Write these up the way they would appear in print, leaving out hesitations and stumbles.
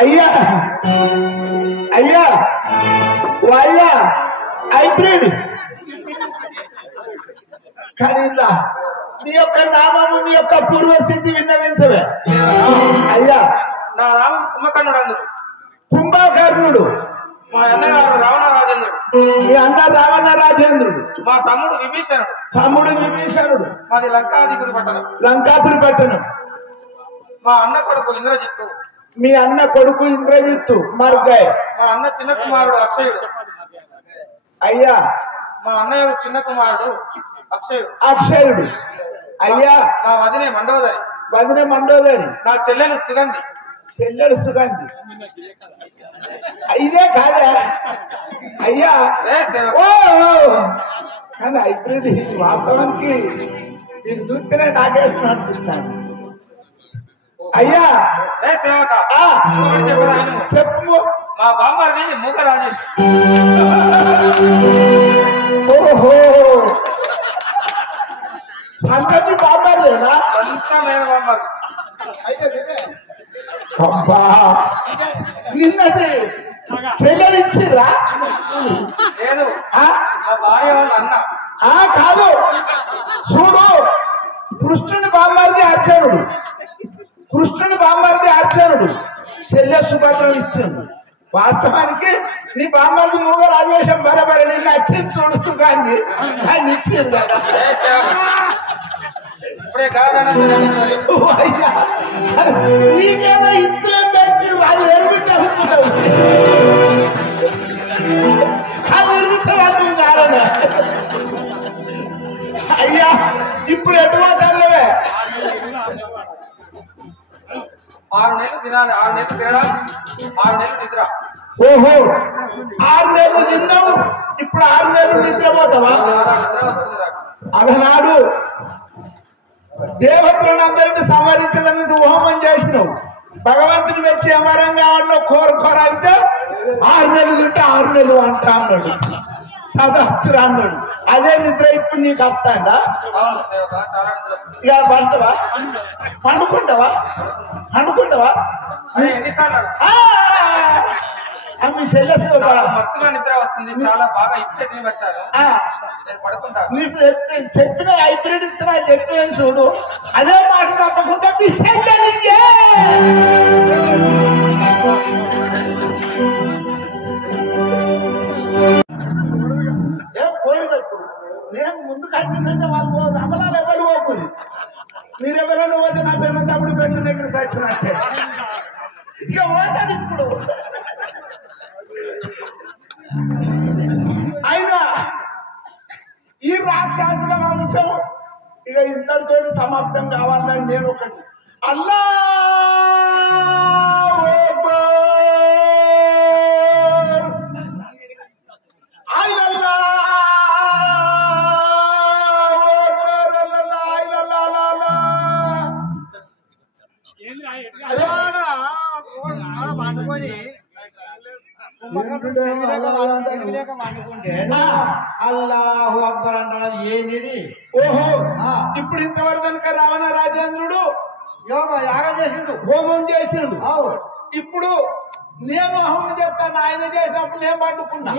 అయ్యా అయ్యా వాళ్ళ హైబ్రిడ్ కానీ నీ యొక్క నామము నీ యొక్క పూర్వస్థితి విన్నవించవే. అయ్యా నా నామం కుంభకర్ణుడు. కుంభకర్ణుడు మా అన్నగారు రావణ రాజేంద్రుడు. మీ అన్న రావణ రాజేంద్రుడు. మా తమ్ముడు విభీషణుడు. తమ్ముడు విభీషణుడు. మాది లంకాధిపురి పట్టణం. లంకాపురి పట్టణం. మా అన్న కొడుకు ఇంద్రజిత్తు. మీ అన్న కొడుకు ఇంద్రజిత్తు మార్గాయ్. మా అన్న చిన్న కుమారుడు అక్షయుడు. అయ్యా మా అన్నయ్య చిన్న కుమారుడు అక్షయుడు. అయ్యా మా వదినే మండోదరి. వదినే మండోదరి. నా చెల్లెలు సుగంధి. చెల్లెలు సుగంధి. ఇదే కాదా అయ్యా? ఓ కానీ హైబ్రిడ్ వాస్తవానికి దీన్ని చూస్తేనే నాకేసిన అనిపిస్తాను. అయ్యా చెప్పు. మా బామ్మది మూగ రాజేష్. ఓహో సంగతి బామ్మదేనా? అంతా నేను బామ్మది. అబ్బా నిన్నది చెల్లెలిచ్చిరా? లేదు మా భార్య వాళ్ళ అన్న. కాదు చూడు, కృష్ణుని బామ్మది అర్జునుడు. కృష్ణుని బామ్మది అర్జునుడు. చెల్లె సుభద్రను ఇచ్చిండు. వాస్తవానికి నీ బామ్మది మూగ రాజేశం బరబరి నిన్ను నచ్చింది చూడుస్తూ కానీ ఆయన ఇచ్చింది కదా. ఇప్పుడే కాదన్నా నీకేదో ఇద్దరం పెట్టి వాళ్ళు ఎరుగుతారు. అది ఎరుగుతా వాళ్ళు కాదనే. అయ్యా ఇప్పుడు ఎటువంటి 6 నెలలు తినాలి. 6 నెలలు తినడం, 6 నెలలు నిద్ర. ఓహో 6 నెలలు తిన్నావు, ఇప్పుడు 6 నెలలు నిద్రపోతావా? అలనాడు దేవతలను అందరినీ సంహరించడానికి హోమం చేసినావు. భగవంతుని మెచ్చి అమరంగా ఉన్నావు. కోర అంటే 6 నెలలు తింటే 6 నెలలు అంటా అన్నాడు. తదస్త్ర అన్నాడు. అదే నిద్ర ఇప్పుడు నీకు వస్తాడా? ఇక పంటవా? పండుకుంటావా? మీ చెల్లెస్ మత్తుగా నిద్ర వస్తుంది. చాలా బాగా ఇప్పుడే తిని వచ్చారు. నీకు చెప్పిన హైబ్రిడ్ ఇస్తున్నా చెప్పిన చూడు. అదే మాట తప్పకుండా మీ చెల్లెలికే. ఏం పోయినప్పుడు నేను ముందుకు వచ్చిందంటే వాళ్ళు అమలాలు ఎవరు పోకుని మీరెవరైనా ఎక్కడ పోతే నా పెద్ద తమ్ముడు పెద్ద దగ్గర చచ్చినట్టే ఇక పోతాడు ఇప్పుడు. అయినా ఈ రాక్షసుల వంశం ఇక ఇద్దరితో సమాప్తం కావాలని నేను ఒకటి అల్లా అల్లాహు అక్బర్ అంటారు ఏంది? ఓహో ఇప్పుడు ఇంతవరకు కనుక రావణ రాజేంద్రుడు యాగం చేసిండు, హోమం చేసిండు. ఇప్పుడు నేను హోమం చేస్తాను. ఆయన చేసినప్పుడు నేను పండుకున్నా.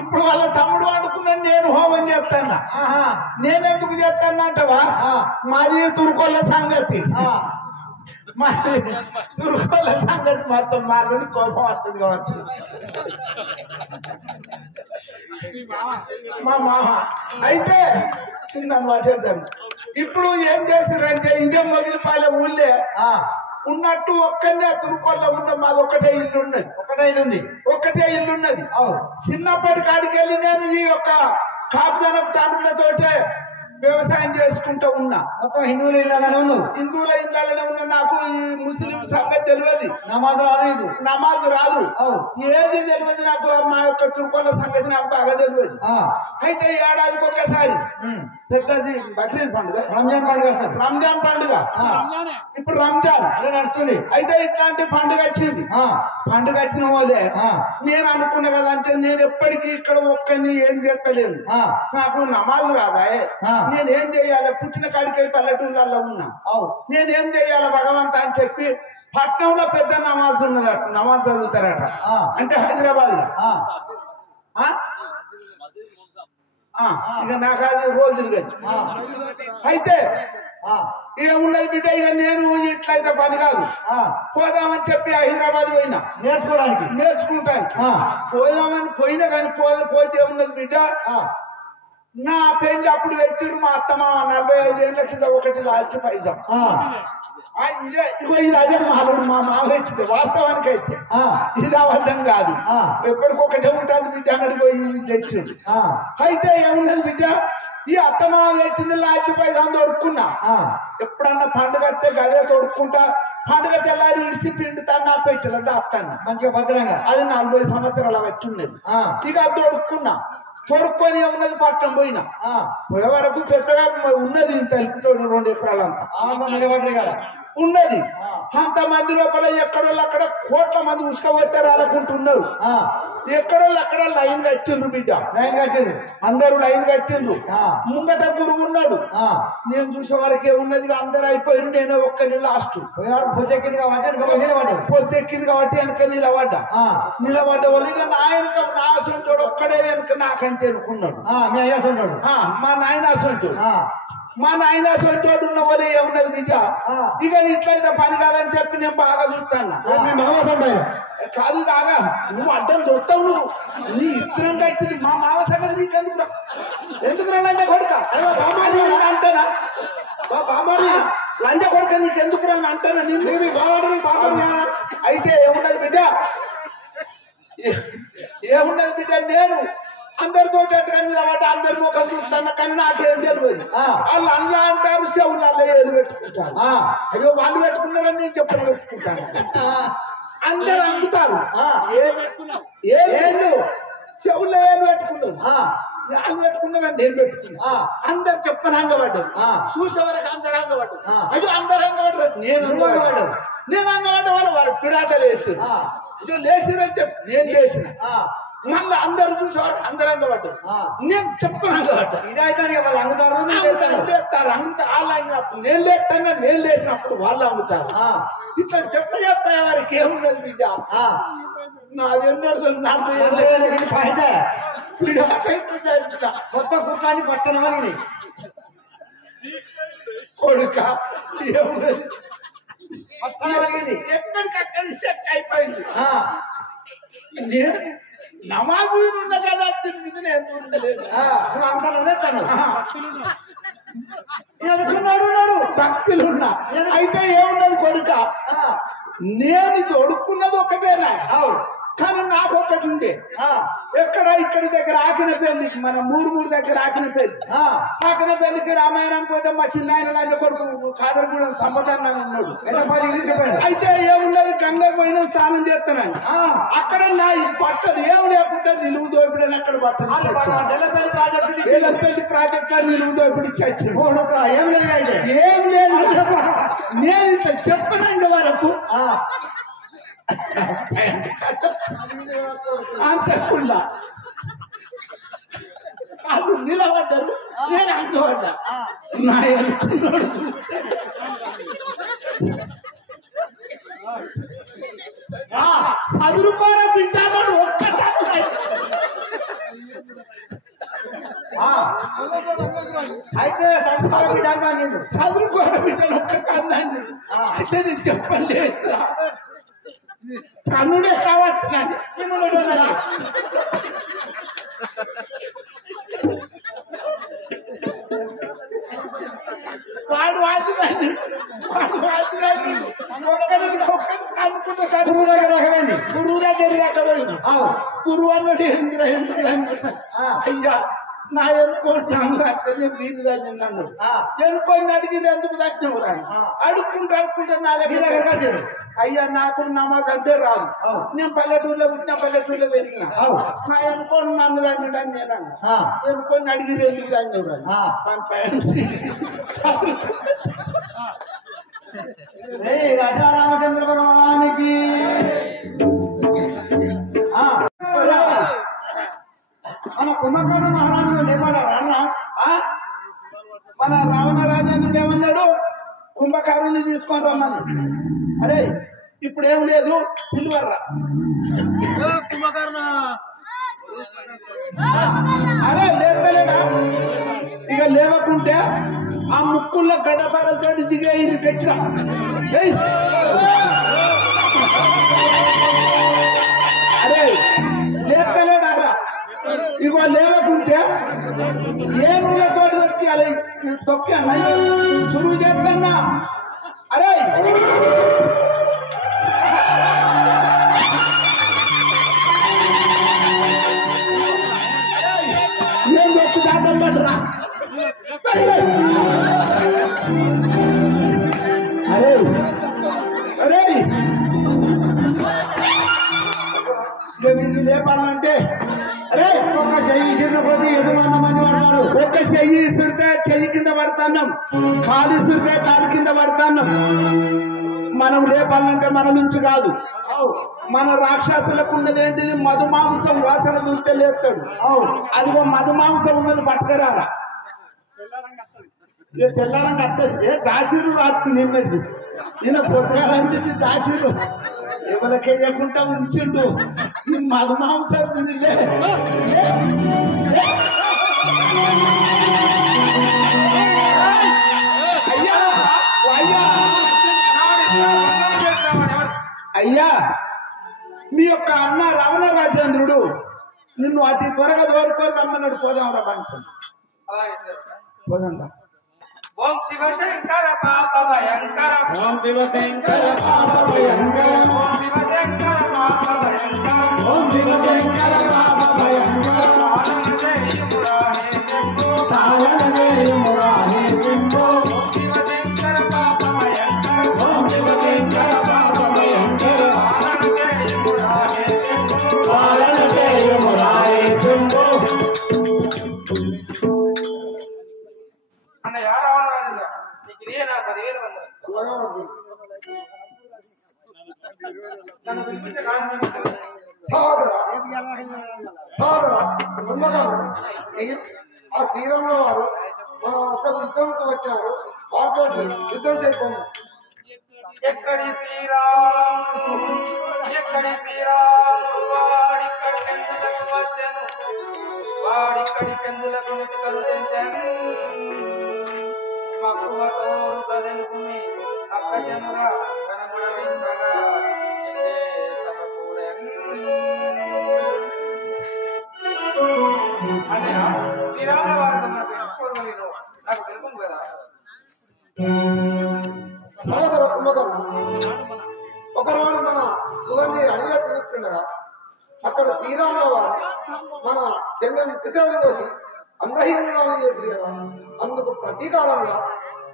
ఇప్పుడు వాళ్ళ తమ్ముడు వండుకున్నాను, నేను హోమం చేస్తాను. నేనెందుకు చేస్తాను అంటవా? మాది తురుకోళ్ళ సంగతి. మాది తురుకోళ్ళ సంగతి మొత్తం మాలోని కోపం వస్తుంది కావచ్చు. మా మామ అయితే నన్ను మాట్లాడతాను. ఇప్పుడు ఏం చేసిరంటే ఇదే మొగిలిపాలె ఊళ్ళే ఉన్నట్టు ఒక్కనే తురుకోళ్ళ ఉన్న మాది ఒకటే ఇల్లు ఉన్నది. ఒకటే ఇల్లున్నది. చిన్నప్పటి కాడికి వెళ్ళి నేను ఈ యొక్క కాపుదనపు తండ్రులతోటే వ్యవసాయం చేసుకుంటూ ఉన్నా. మొత్తం హిందువుల ఇళ్ళలోనే ఉన్నావు. హిందువుల ఇళ్ళలోనే ఉన్నా. నాకు ఈ ముస్లిం సంగతి తెలియదు. నమాజ్ రాదు. ఏది తెలియదు నాకు. మా యొక్క తుర్కోళ్ళ సంగతి నాకు బాగా తెలియదు. అయితే ఏడాదికి ఒక్కసారి పెద్దది బక్రీద్ పండుగ, రంజాన్ పండుగ. ఇప్పుడు రంజాన్ నడుస్తుంది. అయితే ఇట్లాంటి పండుగ వచ్చింది. పండుగ వచ్చిన వాళ్ళే నేను అనుకున్నా కదా. అంటే నేను ఎప్పటికీ ఇక్కడ ఒక్కరిని ఏం చేస్తలేను. నాకు నమాజ్ రాదా? నేనేం చెయ్యాలి? పుట్టిన కాడికి పల్లెటూళ్ళల్లో ఉన్నా. నేనేం చెయ్యాలి భగవంతా అని చెప్పి పట్నంలో పెద్ద నమాజ్ ఉన్నదట. నమాజ్ చదువుతారట. అంటే హైదరాబాద్ లో. ఇక నాకు అది రోజు తిరిగదు. అయితే ఏమున్నది బిడ్డ, ఇక నేను ఇట్లయితే పని కాదు. పోదామని చెప్పి హైదరాబాద్ పోయినా నేర్చుకుంటాను. పోదామని పోయినా కానీ పోతే ఏమున్నది బిడ్డ, నా పెళ్లి అప్పుడు పెట్టిరు మా అత్తమ్మ 45 ఏళ్ల కింద ఒకటి లాల్చి పైజం. ఇదే ఇగో ఇది అదే మాలుడు మా మామ పెట్టింది. వాస్తవానికి అయితే ఇది అబద్ధం కాదు. ఎప్పటికొకటే ఉంటుంది బిడ్డ అన్నట్టు పోయి తెచ్చింది. అయితే ఏమున్నది బిడ్డ, ఈ అత్తమ్మ పెట్టింది లాల్చి పైజం తొడుక్కున్నా. ఎప్పుడన్నా పండుగ వస్తే గదే తొడుక్కుంటా. పండుగ తెల్లారి విడిచి పిండుతాను. నా పెట్టిన దాపుతాను మంచిగా భద్రంగా. అది 40 సంవత్సరాల వచ్చి ఉన్నది. ఇక అది తొడుక్కున్నా. తొడుక్కొని ఉన్నది పట్టం పోయినా. పోయే వరకు పెద్దగా ఉన్నది. ఇంత తలుపుతో 2 ఎకరాలంతా ఉన్నది. అంతమంది లోపల ఎక్కడోళ్ళు అక్కడ కోట్ల మంది ఉసుకపోతారు అనుకుంటున్నారు. ఎక్కడోళ్ళు అక్కడ లైన్ కట్టిండ్రు బిడ్డ. అందరూ లైన్ కట్టిండ్రు. ముంగట గురువు ఉన్నాడు. నేను చూసే వరకే ఉన్నది. అందరూ అయిపోయారు. నేను ఒక్కరి లాస్ట్ పొద్దెక్కింది కాబట్టి వెనక నిలబడ్డా. నిలబడ్డ వాళ్ళు ఇక నా వెనక నా సొంతోడు ఒక్కడే వెనక నాకంటే అనుకున్నాడు. మా నాయన సొంతోడు. మా నాయన సొంతోడు ఉన్న వాళ్ళు ఏమున్నది బిడ్డ, ఇక ఇట్లయితే పని కాదని చెప్పి నేను బాగా చూస్తాను. కాదు కాగా నువ్వు అడ్డం చూస్తావు. నువ్వు నీ ఇద్దరంగా ఇచ్చింది మా మామ సంగతి నీకెందుకు? ఎందుకు లంజ కొడుక అంటానా? బాబారి లంజ కొడుక నీకెందుకు రా అంటానా? నేను బాబాడి అయితే ఏమున్నది బిడ్డ, నేను అందరితో నిలబడి అందరి ముఖం చూస్తాను. కానీ నాకేం తెలియదు. వాళ్ళు అల్లా అంటారు, చెవులు అల్ల ఏలు పెట్టుకుంటారు. అయ్యో వాళ్ళు పెట్టుకున్నారని నేను చెప్పని పెట్టుకుంటాను. అందరు అమ్ముతారు. ఏళ్ళు చెవుల్లో ఏలు పెట్టుకున్నారు. వాళ్ళు పెట్టుకున్నారని నేను పెట్టుకున్నా. అందరు చెప్పని అంగపడ్డారు. చూసే వరకు అందరు అంగపడ్డారు. అయ్యో అందరు అంగపడ్డారు. నేను అంగపడ్డ వాళ్ళు పిరాతలు వేసారు. అయ్యో లేచిరని చెప్పి నేను లేచిన. మళ్ళీ అందరు చూసేవాడు అందరు అంగపడ్డారు. నేను చెప్పను అంగపడ్డారు. వాళ్ళు అంగుతారు. వాళ్ళు అంగినప్పుడు నేను లేస్తాను. నేను లేచినప్పుడు వాళ్ళు అంగుతారు. ఇట్లా చెప్పే వారికి ఏమున్నది బిడ్డ. నాది ఎన్నో మొత్తం కుట్టాన్ని పట్టణ వాళ్ళని కొడుక పట్టణ వాళ్ళని ఎక్కడికక్కడ సెట్ అయిపోయింది. నమాజు ఉన్న కదా వచ్చింది. నేను చూడలేదు. ఎదుకున్నాడు భక్తులు ఉన్నా అయితే ఏమున్నది కొడుక నేను తోడుకున్నది ఒకటేనా కానీ నాకు ఒకటి ఉండే ఎక్కడ ఇక్కడి దగ్గర ఆకిన పెళ్లికి మన మూరు దగ్గర ఆకిన పెళ్లి ఆకిన పెళ్లికి రామాయణానికి పోతే మా చిన్న ఆయన కొడుకు కాదరగూడెం సంపదాన్ని ఉన్నాడు అయితే ఏమున్నది గంగ పోయిన స్నానం చేస్తున్నాను అక్కడ నా పట్టదు ఏం లేకుండా నిలువు దోపిడని అక్కడ పట్టదు పెళ్లి ప్రాజెక్ట్ లో నిలువు దోపిడి ఏం లేదు నేను ఇట్లా చెప్పినంత వరకు అంతకుండా వాళ్ళు నిలబడ్డారు నేను అంతపడ్డా నా ఎన్నుకున్నాడు చదువుకోర బిడ్డాడు ఒక్కటే అయితే చదువుకోర బిడ్డను ఒక్క కందాన్ని అయితే నేను చెప్పండి కన్నుడే కావచ్చు వాడు వాడుతున్నాడు గురువు దగ్గర రకమైంది గురువు అన్నది ఎందుకు అయ్యా నా ఎన్నుకోండి నేను దీని నన్ను ఎన్నుకొని అడిగింది ఎందుకు తగ్గినవు అడుక్కుంటే నా దగ్గర అయ్యా నాకు నమాజ్ అంతే రాదు నేను పల్లెటూరులో పుట్టిన పల్లెటూరులో పెరిగిన నా ఎన్నుకోండి నన్ను తగ్గినని నేను అన్నా ఎన్నుకొని అడిగింది ఎందుకు తగ్గినవు రామచంద్ర భగవానికి మన కుంభకర్ణ మహారాజు లేపారా మన రావణరాజు ఏమన్నాడు కుంభకర్ణుని తీసుకొని రమ్మన్నాడు అరే ఇప్పుడు ఏం లేదు పిలువర్రా అరే లేస్తలేడా ఇక లేవకుంటే ఆ ముక్కుల్లో గడ్డపారలతో దిగే ఇది తెచ్చిరా అరే లేస్తలేడా ఇగో లేవకుంటే ఏనుగులతో తొక్కియాలి తొక్కాను సురువు చేస్తున్నా అరే నేను తొక్కు దాటం పడరా అరే అరే లేపాలంటే అరే ఒక చెయ్యి ఇచ్చినప్పుడు 700 మంది పడతారు ఒక చెయ్యి ఇస్తుంటే చెయ్యి కింద పడతాన్నాం కాలు ఇస్తుంటే కాలు కింద పడతాన్నాం మనం లేపాలంటే మన నుంచి కాదు మన రాక్షసులకు ఉన్నది ఏంటిది మధుమాంసం వాసన చూస్తే లేస్తాడు అదిగో మధుమాంసం ఉన్నది పట్టుకరారా తెల్లరంగా వస్తుంది దాసిరు రాత్రి నిన్నది నిన్న పొద్దుగాలంటే దాసిరు ఎవరికేయకుండా ఉంచిండు మధుమాంసం అయ్యా అయ్యా అయ్యా మీ యొక్క అన్న రావణ రాజేంద్రుడు నిన్ను అతి త్వరగా దోరుకొని రమ్మన్నాడు పోదాం రా పంచం పోదాం ఓం శివశంకర పాప భయంకర ఓం శివశంకర పాప భయంకర ఓం శివశంకర పాప భయంకర ఓం శివశంకర పాప భయంకర పాలన జయ మురారి శంభో ఓం శివశంకర పాప భయంకర ఓం శివశంకర పాప భయంకర పాలన జయ మురారి శంభో పాలన జయ మురారి శంభో అన్న యారు రావడం నీకు ఇదే నా 10,000 వందలు నన్ను పిలిపించే కారణం ఆ శ్రీరాముల వారు మన ఒక్క యుద్ధంతో వచ్చారు వారితో యుద్ధం చేయకుండా ఎక్కడి శ్రీరాముడు వాడిక్కడి పెందులకు వచ్చాను వాడిక్కడి పెందులకు మెతుకలు తెంచాను మక్కువతో తదనుకుని అక్కజనుగా కనబడవింపగా అంటే శ్రీరాముల వారితో మనకు తెలుసుకోవడం నాకు తెలుసు కదా ఒకరోజు మన సుగంధి అడిగా తిరుగుతుండగా అక్కడ శ్రీరాముల వారు మన చెల్లెని పితరులు కోసి అందహీనాలు చేసి కదా అందుకు ప్రతీకారంగా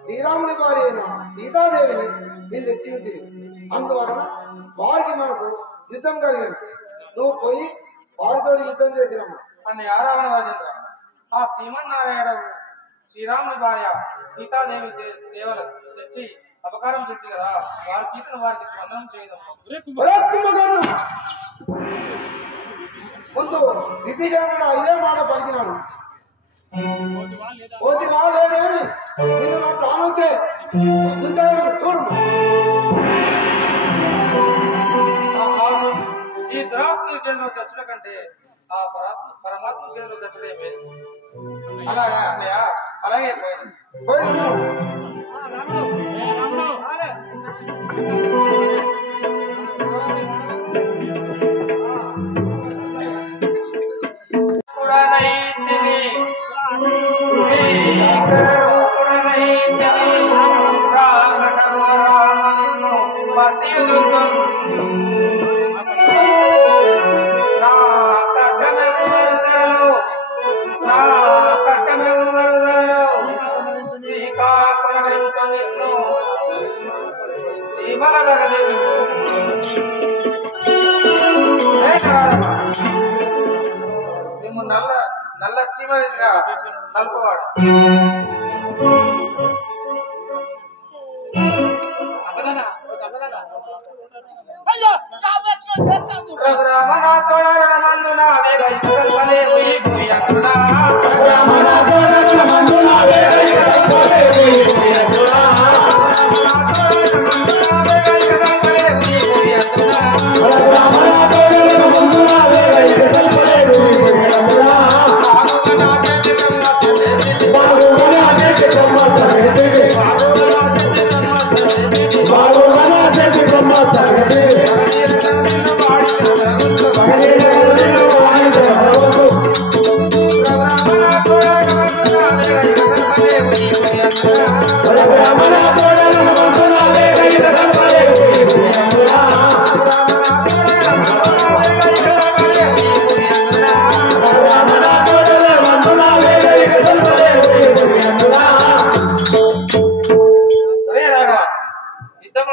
శ్రీరాముని వారి అయిన సీతాదేవిని నేను తెచ్చి ఉంటుంది. అందువలన వారికి మనకు యుద్ధం కలిగింది. నువ్వు పోయి వారితో యుద్ధం చేసినమ్మా అని రావణ రాజేంద్ర ఆ శ్రీమన్నారాయణ శ్రీరాముని భార్య సీతాదేవి దేవల తెచ్చి అపకారం చేసి కదా వారి సీతను వారికి స్పందనం చేయడం ముందు విభీషణుడు ఇదే మాట పలికినాడు. ఓది వాలేదేమి నేను నా ప్రాణం చూడు ఈ దురాత్మ చేతిలో చచ్చుట కంటే ఆ పరమాత్మ చేతిలో చచ్చుడే మేలు. అలాగే అన్నయ్య అలాగే మేము నల్ల చీమ నలుపవాడు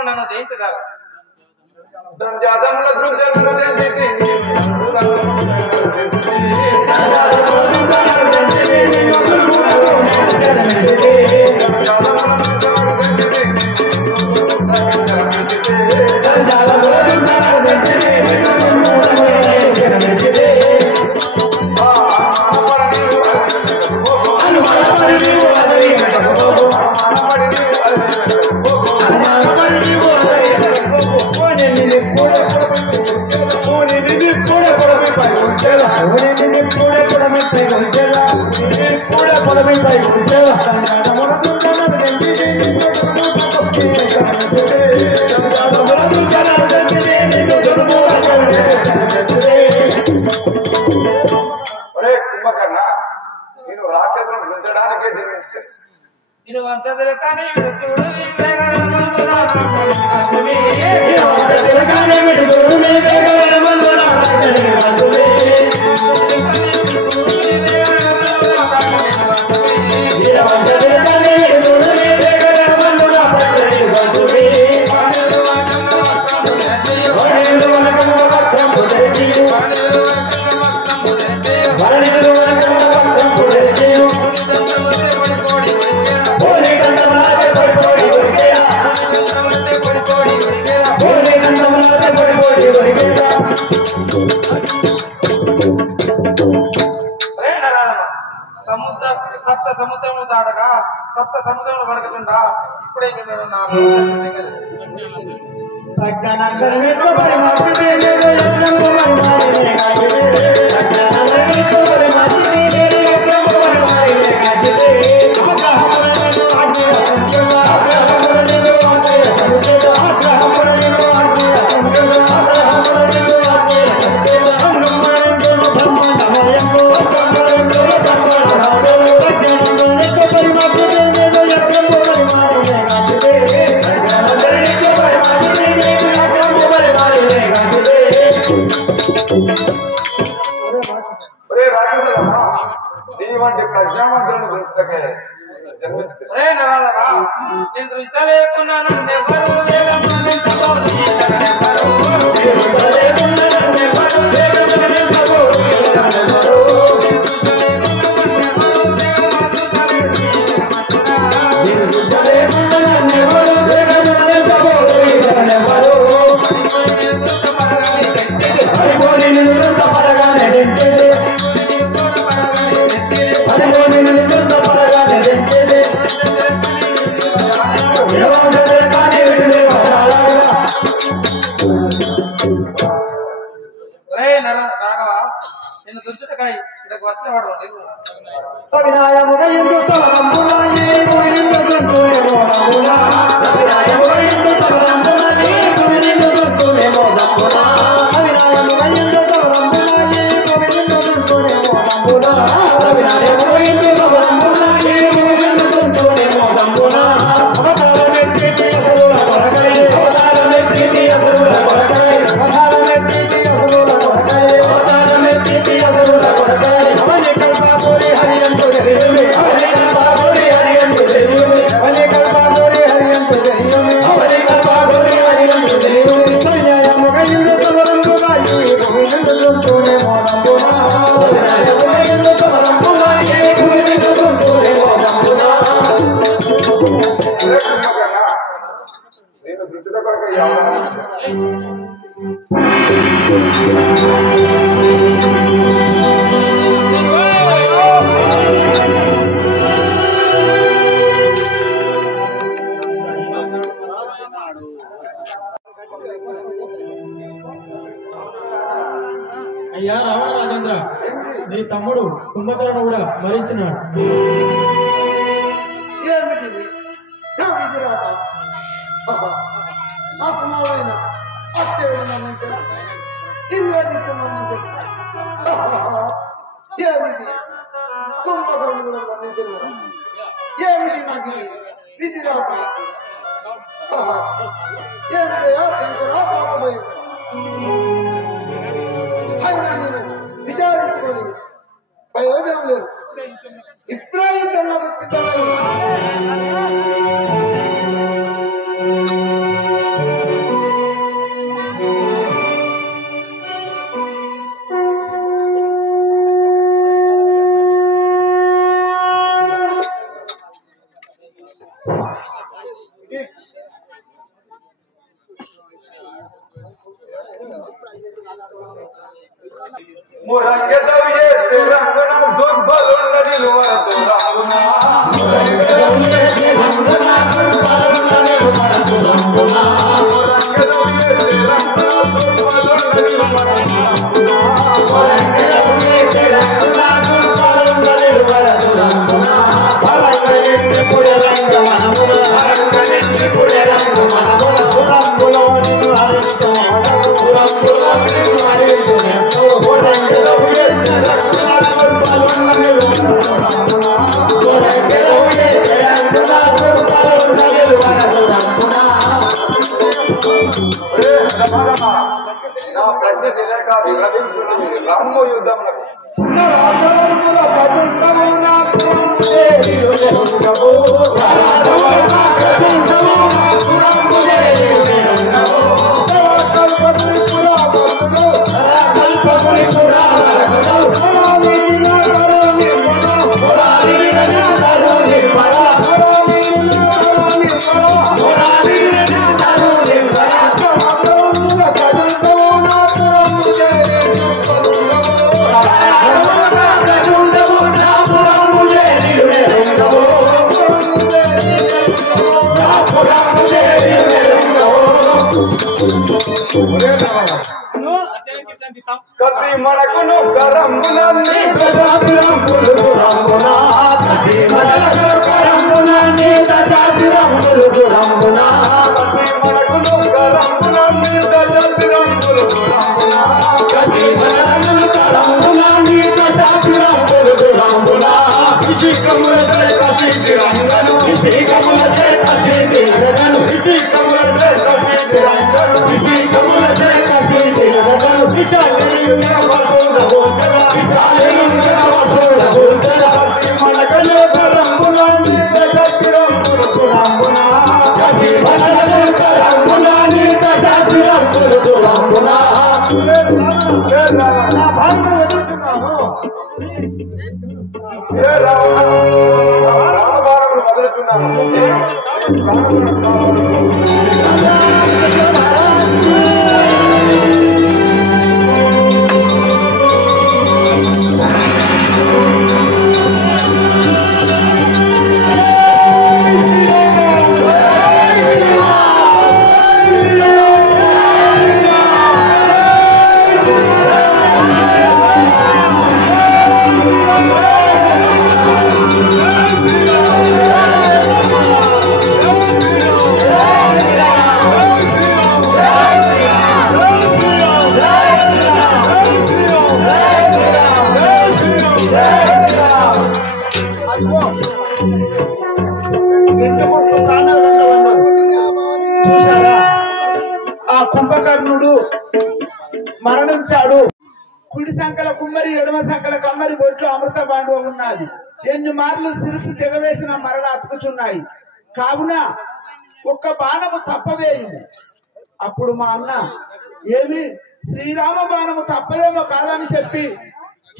నన్ను జయించగలరు. నేను రాక్షసులను గుంజడానికే జన్మించాను. ఇది వంశదులు కానీ చూడు సప్త సముద్రములు దాటగా సప్త సముద్రములు వరకుతుందా ఇప్పుడే Thank you. నేను లేకున్నాను నేను దుంచుటకాయ ఇక్కడికి వచ్చినవాడు నేను దృష్టితో కొరకు అయ్యా రావణ రాజేంద్ర, నీ తమ్ముడు కుంభకర్ణుడు కూడా మరించినాడు. ఏమిటిది? ఏమిటి రాత? నా కుమారుడైన అత్యవుడు మరణించిన ఇంద్రజిత్తు మరణించిన ఏమిటి? కుంభకర్ణుడు కూడా మరణించిన ఏమిటి? నాకు విధి రాత. ఏమిటయా శంకరా పాపమయ్య? అయినా నేను విచారించుకొని ప్రయోజనం లేదు. ఇప్పుడే నాకు సిద్ధమైన రమ్ము యుద్ధం కసి మనకును కరమునన్ని దశాభిరంగులు రంగునా కసి మనకును కరమునన్ని దశాభిరంగులు రంగునా కసి మనకును కరమునన్ని దశాభిరంగులు రంగునా కసి మనకును కరమునన్ని దశాభిరంగులు రంగునా ఇసికములే కసి తిరంగను ఇసికములే కసి తిరంగను ఇసికములే కసి తిరంగను ఇసికములే కసి తిరంగను విశాలియున వసుల గోచర విశాలియున వసుల గోచర మనకలో కరంబులాంటి రామబాణములు వదులుతున్నాను. ఆ కుంభకర్ణుడు మరణించాడు. కుడి సంకల కుమ్మరి ఎడమ సంకల కమ్మరి బొట్లు అమృత బాండువ ఉన్నది. ఎన్ని మార్లు సిరుసు తెగవేసిన మరణ అతుకుచున్నాయి. కావున ఒక్క బాణము తప్పవేయింది. అప్పుడు మా అన్న ఏమి శ్రీరామ బాణము తప్పలేమో కాదని చెప్పి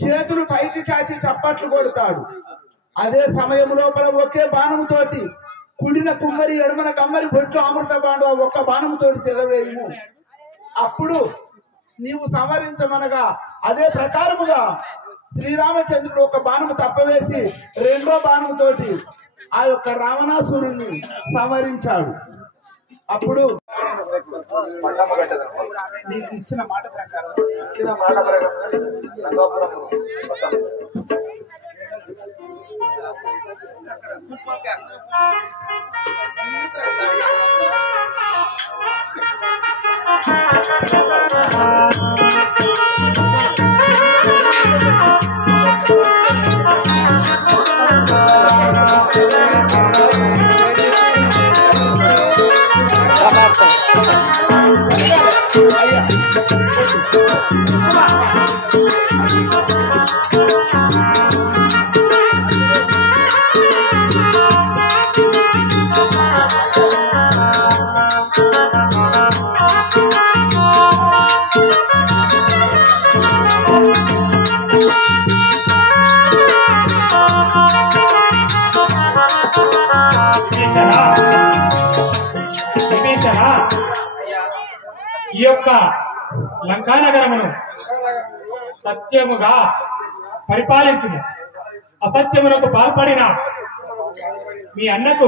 చేతులు పైకి చాచి చప్పట్లు కొడతాడు. అదే సమయం లోపల ఒకే బాణముతోటి కుడిన కుమ్మరి ఎడమన కమ్మరి బొట్లు అమృత బాండువ ఒక్క బాణముతోటి తెగవేయము. అప్పుడు నీవు సంహరించమనగా అదే ప్రకారముగా శ్రీరామచంద్రుడు ఒక బాణము తప్పవేసి రెండో బాణముతోటి ఆ యొక్క రావణాసురుణ్ణి సంహరించాడు. అప్పుడు నీకు ఇచ్చిన మాట ప్రకారం ఈ యొక్క లంకానగరమును సత్యముగా పరిపాలించుము. అసత్యమునకు పాల్పడిన మీ అన్నకు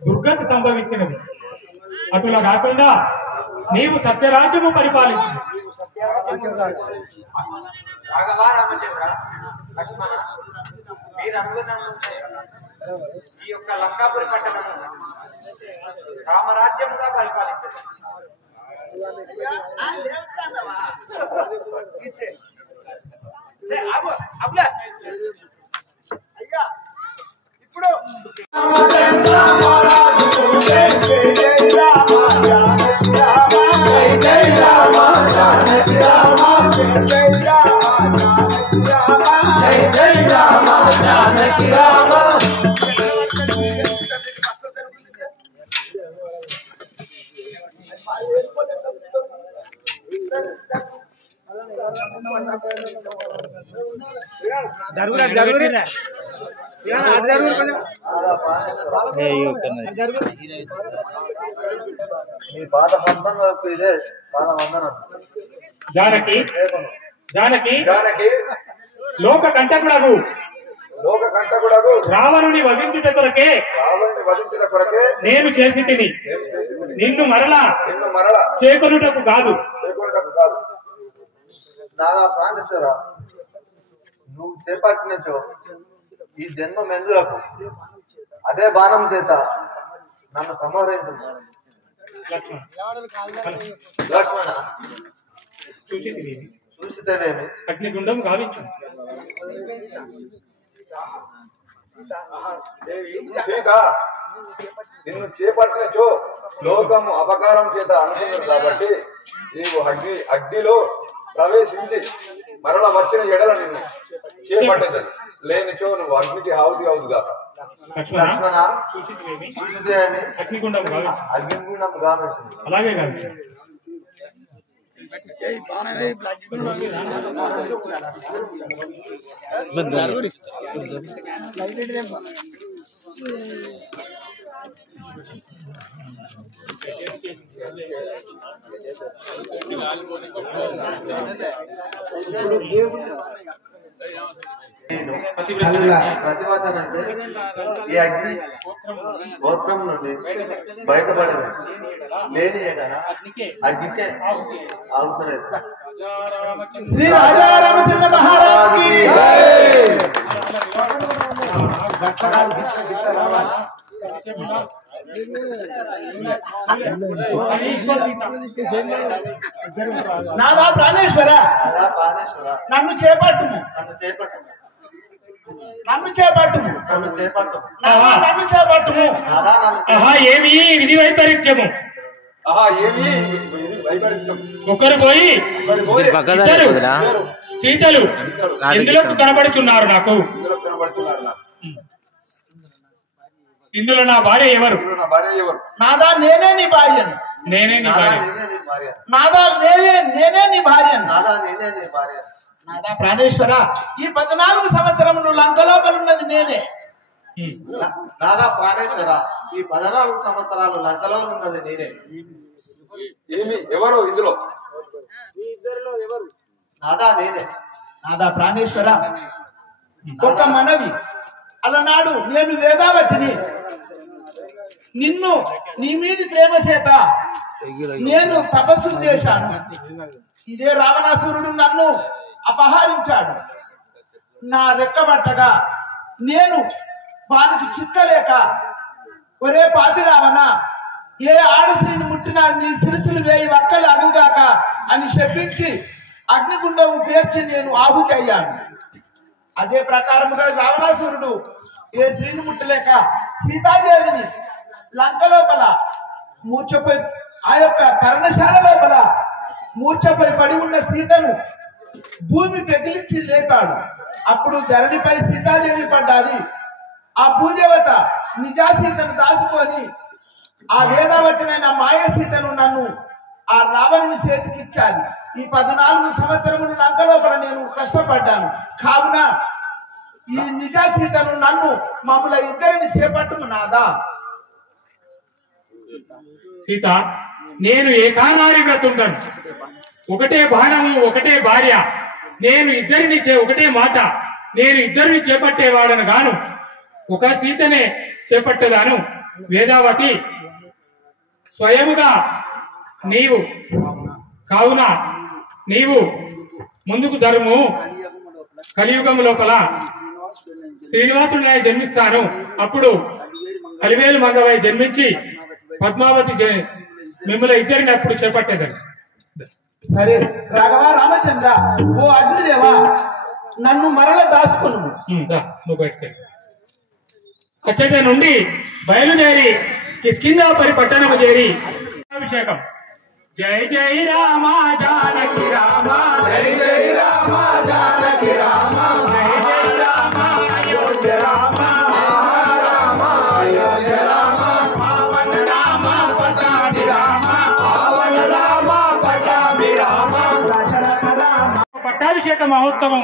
దుర్గతి సంభవించినది. అటులా కాకుండా నీవు సత్యరాజ్యము పరిపాలించు. రామచంద్ర లక్ష్మణ మీరు అనుకున్నట్టే ఈ యొక్క లంకాపురి పట్టణము రామరాజ్యముగా పరిపాలించదు. ఇప్పుడు జానకి జానకి జానకి లోక కంటకుడగు రావణుని వధించుట కొరకే నేను చేసి తిని నిన్ను మరలా చేకొనుటకు కాదు. నానా ప్రాణేశ్వర, నువ్వు చేపట్టినచో ఈ జన్మ మెందులకు అదే బాణం చేత నన్ను సంహరించు. లక్ష్మణ చూసితేనేమి అగ్నిగుండం గావించు. సీత, నిన్ను చేపట్టినచో లోకము అపకారం చేత అనుకున్నది కాబట్టి నీవు అగ్నిలో ప్రవేశించి మరల వచ్చిన ఎడల నిన్ను చేపట్టేది. లేనిచో నువ్వు అగ్నికి ఆవుతి అవుతుగా. అగ్నిగుండం గావించు. అగ్నిగుండం గావించు. అలాగే గావించు. ప్రతివాసన అంటే ఈ అగ్ని గోత్రం నుండి బయటపడదు లేని అగ్నికే ఆగుతున్నది. శ్రీ రాజారామచంద్ర మహారాజ్ కి నాదా ప్రాణేశ్వర నన్ను చేపట్టుము నన్ను చేపట్టుము నన్ను చేపట్టుము. ఏమి విధి వైపరీత్యము, ఒకరు పోయి సీతలు ఎందులోకి కనబడుతున్నారు నాకు? ఇందులో నా భార్య ఎవరు? నాదా నేనే నీ భార్యను. నేనే నీ భార్య. నాదా నేనే నీ భార్యను. నాదా ప్రాణేశ్వర ఈ 14 సంవత్సరములు లంక లోపలున్నది నేనే. నాదా ప్రాణేశ్వర ఈ 14 సంవత్సరాలు లంకలో ఉన్నది నేనే. ఏమి ఎవరు ఇందులో? నాదా నేనే. నాదా ప్రాణేశ్వర ఒక మనవి, అలనాడు నేను వేదావతిని, నిన్ను నీ మీది ప్రేమ చేత నేను తపస్సు చేశాను. ఇదే రావణాసురుడు నన్ను అపహరించాడు. నా రెక్కబట్టగా నేను వానికి చిక్కలేక, ఒరే పాపి రావణ, ఏ ఆడస్త్రీని ముట్టినా నీ సిరుసులు వేయి వక్కలు అగుగాక అని శపించి అగ్నిగుండం పేర్చి నేను ఆహుతి అయ్యాను. అదే ప్రకారముగా రావణాసురుడు ఏ స్త్రీని ముట్టలేక సీతాదేవిని లంక లోపల మూర్చపోయి, ఆ యొక్క పర్ణశాల లోపల మూర్చపోయి పడి ఉన్న సీతను భూమి పెగిలించి లేపాడు. అప్పుడు ధరణిపై సీతాదేవి పడ్డాది. ఆ భూదేవత నిజా సీతను దాచుకొని ఆ వేదావతినైన మాయ సీతను నన్ను ఆ రావణుని చేతికిచ్చాది. ఈ 14 సంవత్సరములు లంక లోపల నేను కష్టపడ్డాను. కావున ఈ నిజా సీతను నన్ను మమ్మల ఇద్దరిని చేపట్టుము నాదా. సీత, నేను ఏకానారి వ్రతుండను. ఒకటే బాణము, ఒకటే భార్య. నేను ఇద్దరిని ఒకటే మాట. నేను ఇద్దరిని చేపట్టేవాడను గాను, ఒక సీతనే చేపట్టేదాను. వేదావతి స్వయముగా నీవు కావున నీవు ముందుకు ధర్ము. కలియుగం లోపల శ్రీనివాసుడిని జన్మిస్తాను. అప్పుడు కలివేలు మంగవై జన్మించి పద్మావతి మిమ్మల్ని ఇద్దరిని అప్పుడు చేపట్టేదాన్ని. సరే రాఘవ రామచంద్ర, ఓ అగ్నిదేవా, నన్ను మరల దాచుకును. నువ్వు బయటకెళ్ళి అచ్చట నుండి బయలుదేరి కిష్కింధాపురి పట్టణము చేరి అభిషేకం. జై జై రామ జానకి రామ, జై జై రామ జానకి రామ, జై జై రామ అయోధ్య రామ, రామ అయోధ్య రామ, పావన రామ పటాభి రామ, పావన రామ పటాభి రామ, దశరథ రామ. పట్టాభిషేక మహోత్సవం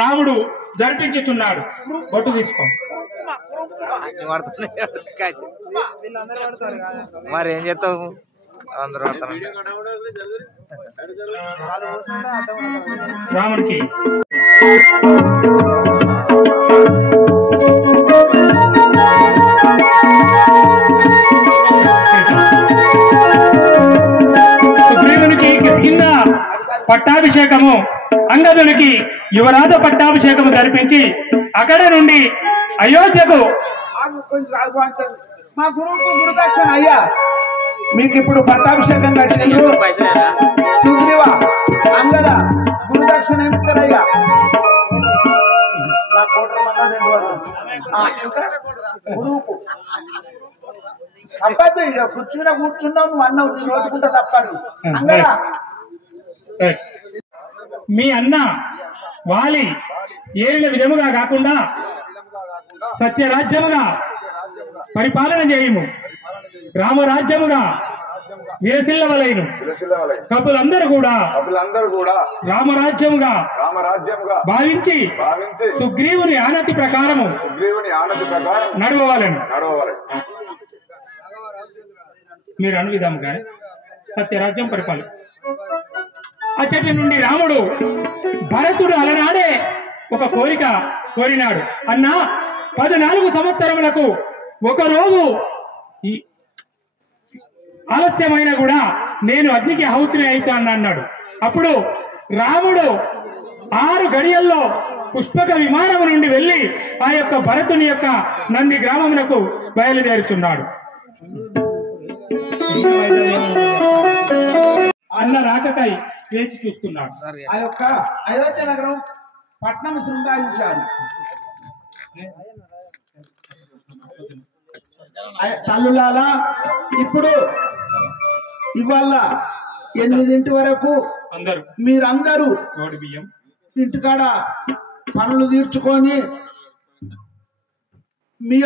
రాముడు జరిపించుతున్నాడు. బొట్టు తీసుకో. మరి ఏం చేస్తావు? అందరూ రాముడికి సుగ్రీవునికి కిష్కింధ పట్టాభిషేకము, అంగదునికి యువరాజ పట్టాభిషేకము జరిపించి అక్కడ నుండి అయోధ్యకు మా గురువుకు గురుదక్షిణ అయ్యా. మీకు ఇప్పుడు పట్టాభిషేకం కట్టిండు. సుగ్రీవ అంగద గురుదక్షిణ ఏమిస్తారయ్యా? నా కోట్ల గురువుకు తప్పదు. ఇక కూర్చున్నావు నువ్వు అన్నావు, నీ రోజుకుంటా తప్పదు. అంగదా మీ అన్న వాలి ఏలిన విధముగా కాకుండా సత్యరాజ్యముగా పరిపాలన చేయము. రామరాజ్యముగా విలసిల్లవలైను. కపులందరూ కూడా రామరాజ్యముగా భావించి సుగ్రీవుని ఆనతి ప్రకారము నడవవలెను. మీరు అను విధముగా సత్యరాజ్యం పరిపాలి. అచ్చటి నుండి రాముడు భరతుడు అలనాడే ఒక కోరిక కోరినాడు. అన్నా 14 సంవత్సరములకు ఒకరోజు ఆలస్యమైన కూడా నేను అగ్నికి ఆహుతిని అవుతాను అన్నాడు. అప్పుడు రాముడు 6 గడియల్లో పుష్పక విమానము నుండి వెళ్లి ఆ యొక్క భరతుని యొక్క నంది గ్రామమునకు బయలుదేరుతున్నాడు. అన్న రాకకై వేచి చూస్తున్నాడు. ఆ యొక్క అయోధ్య నగరం పట్నం శృంగారించారు. తల్లులాలా ఇప్పుడు ఇవాళ 8 వరకు మీరందరూ ఇంటికాడ పనులు తీర్చుకొని మీ